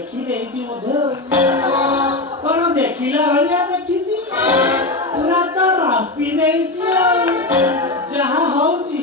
देखी नहीं कौन देखिला भाया देखी पूरा तो रापी नहीं जहाँ होची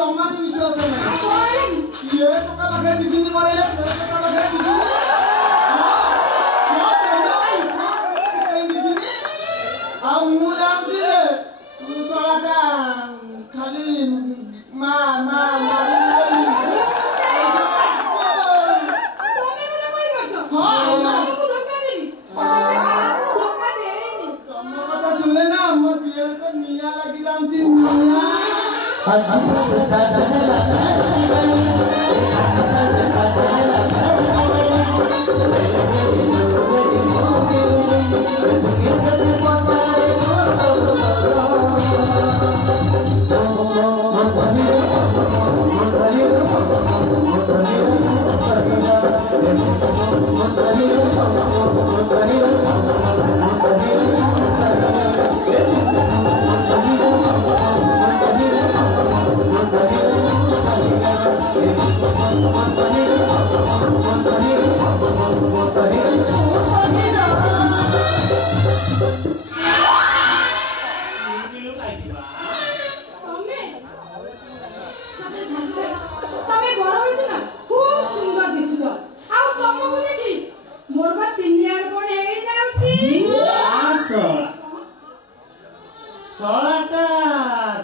जमा विश्वास नहीं ये तो का बगैर बिजली मारे ले तो का बगैर बिजली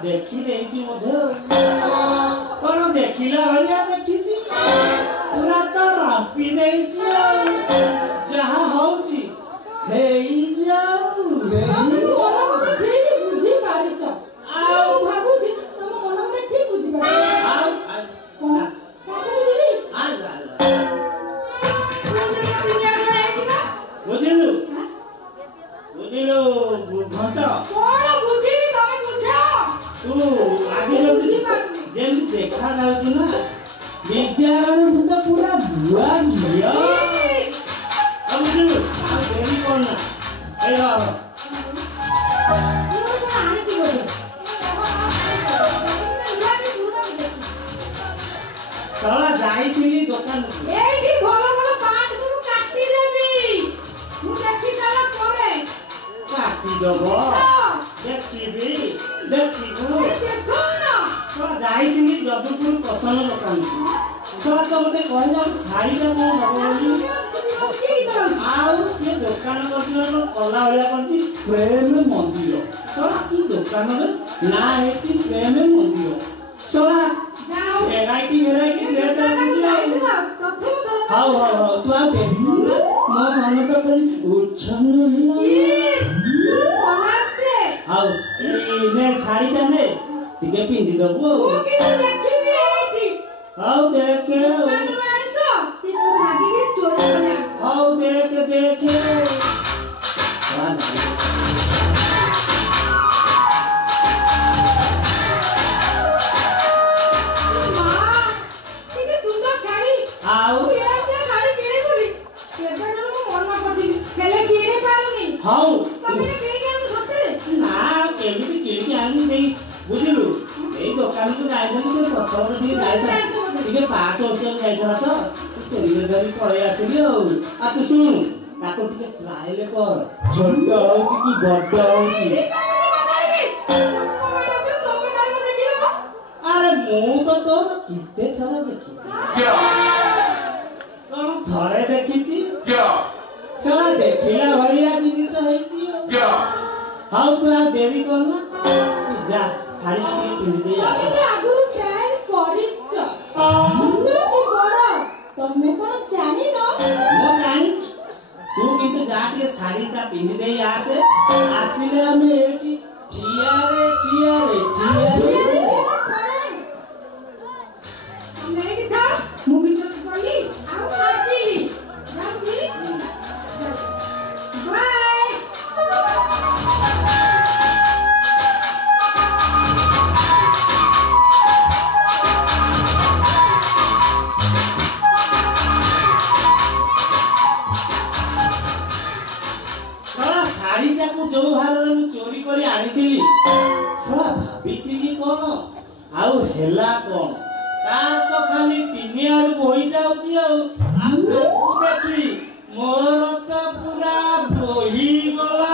देखी देखी कौन देखिला भलिया देखी पूरा तो रापी जहाँ होची हेई जाऊ देखा जाऊँ ना विद्यालय में तो पूरा धुआ घिया अब देरी करना साला जाई थी दुकान एठी भलो भलो पाट सब काटी देबी मु देखि साला करे काटी देबो देखिबी देखिबू देखो ना तो जाई थी जदुपुर पसंद दुकान तो मते कहला साड़ी का को नबोली आउ से दुकान करथिलो कला होया करछि प्रेम मंदिर तो की दुकान रे ना हेछि प्रेम मंदिर सोना जाओ वैरायटी ड्रेस प्रथम हाउ तू आ बेबी मो मन तो करी उछन हिला कोनासे हाउ ए ने साड़ी ता ने टिके पिंदी दबो मु कि देखिबी एठी हाउ देखे मान मार तो कि लागी के चोरी बना हाउ देखे हाउ ना केमिति केमिति आनी सेई बुझिलु ए दुकान को जाइथि से पछर भी जाइथि टिके पास ओसे जाइथरा तो तोरी धरी पळे आथिली आ तू सुन ताको टिके ट्रायल कर छोट होची की बड्ड होची अरे मु तो तोर किते थरा देखि कौन थरे देखिछि चला देखिला भलिया जिनिस होइछि हाउ तू आ देरी करना तू जा साड़ी पिंदी दे आ तमे आगुरु ट्रायल करिच सुनो कि बड़ तमे कोन जानि न मो जानिछि तू किंतु जा के साड़ी ता पिंदी दे आसे आसिले हमें एठी टियारे हमें कि था मूवी तो गली आ आसीली जाउछि बाय साड़ी को जो हार चोरी कर आनी भाभी कौन आउ हेला कौन तार तो खाली तीन आड़ बोही जाऊँ देखी मोर तो पूरा बोही गला